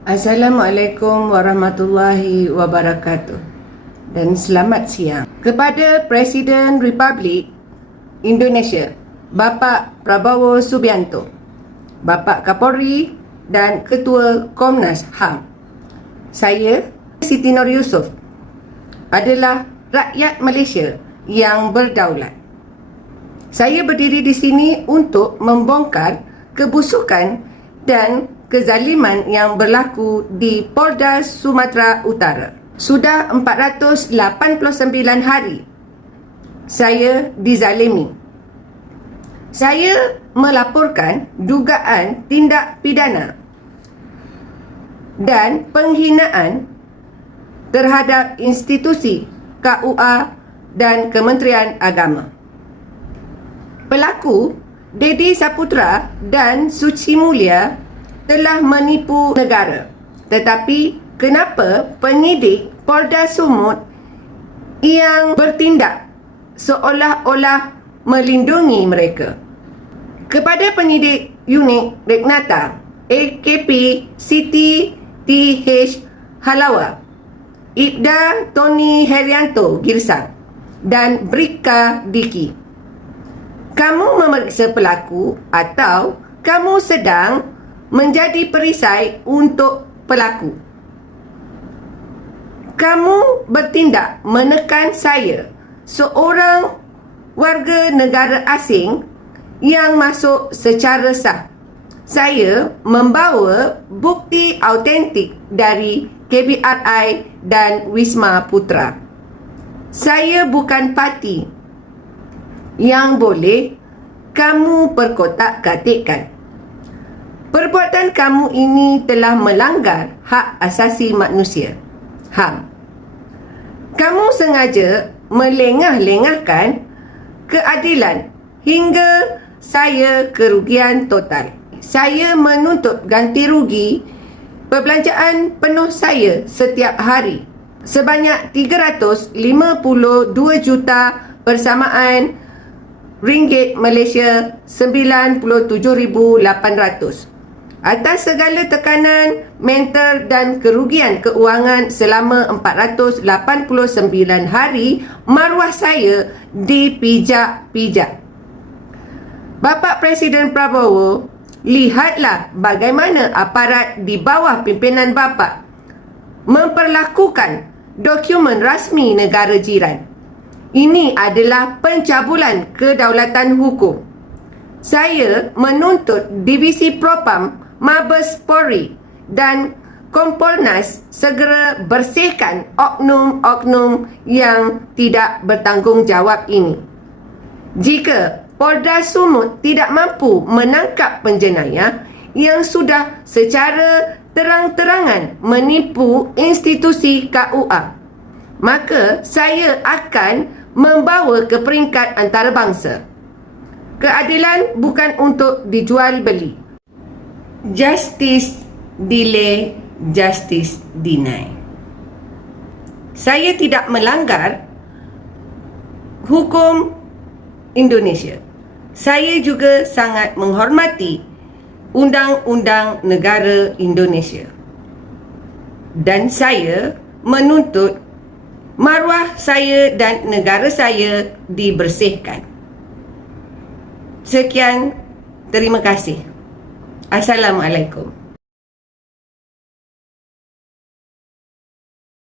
Assalamualaikum warahmatullahi wabarakatuh dan selamat siang kepada Presiden Republik Indonesia Bapak Prabowo Subianto, Bapak Kapolri dan Ketua Komnas HAM. Saya Siti Nur Yusof adalah rakyat Malaysia yang berdaulat. Saya berdiri di sini untuk membongkar kebusukan dan kezaliman yang berlaku di Polda Sumatera Utara. Sudah 489 hari saya dizalimi. Saya melaporkan dugaan tindak pidana dan penghinaan terhadap institusi KUA dan Kementerian Agama. Pelaku Dedi Saputra dan Suci Mulia telah menipu negara. Tetapi kenapa penyidik Polda Sumut yang bertindak seolah-olah melindungi mereka? Kepada penyidik unit Regnata AKP Siti TH Halawa, Ibda Tony Herianto Girsang dan Bribka Diki, kamu memeriksa pelaku atau kamu sedang menjadi perisai untuk pelaku? Kamu bertindak menekan saya, seorang warga negara asing yang masuk secara sah. Saya membawa bukti autentik dari KBRI dan Wisma Putra. Saya bukan parti yang boleh kamu perkotak-katikkan. Perbuatan kamu ini telah melanggar hak asasi manusia, HAM. Kamu sengaja melengah-lengahkan keadilan hingga saya kerugian total. Saya menuntut ganti rugi perbelanjaan penuh saya setiap hari sebanyak 352 juta persamaan ringgit Malaysia 97,800 atas segala tekanan mental dan kerugian keuangan selama 489 hari maruah saya dipijak-pijak. Bapak Presiden Prabowo, lihatlah bagaimana aparat di bawah pimpinan bapa memperlakukan dokumen rasmi negara jiran. Ini adalah pencabulan kedaulatan hukum. Saya menuntut Divisi Propam Mabes Polri dan Kompolnas segera bersihkan oknum-oknum yang tidak bertanggungjawab ini. Jika Polda Sumut tidak mampu menangkap penjenayah yang sudah secara terang-terangan menipu institusi KUA, maka saya akan membawa ke peringkat antarabangsa. Keadilan bukan untuk dijual beli. Justice delay, justice deny. Saya tidak melanggar hukum Indonesia. Saya juga sangat menghormati undang-undang negara Indonesia. Dan saya menuntut maruah saya dan negara saya dibersihkan. Sekian, terima kasih. Assalamualaikum.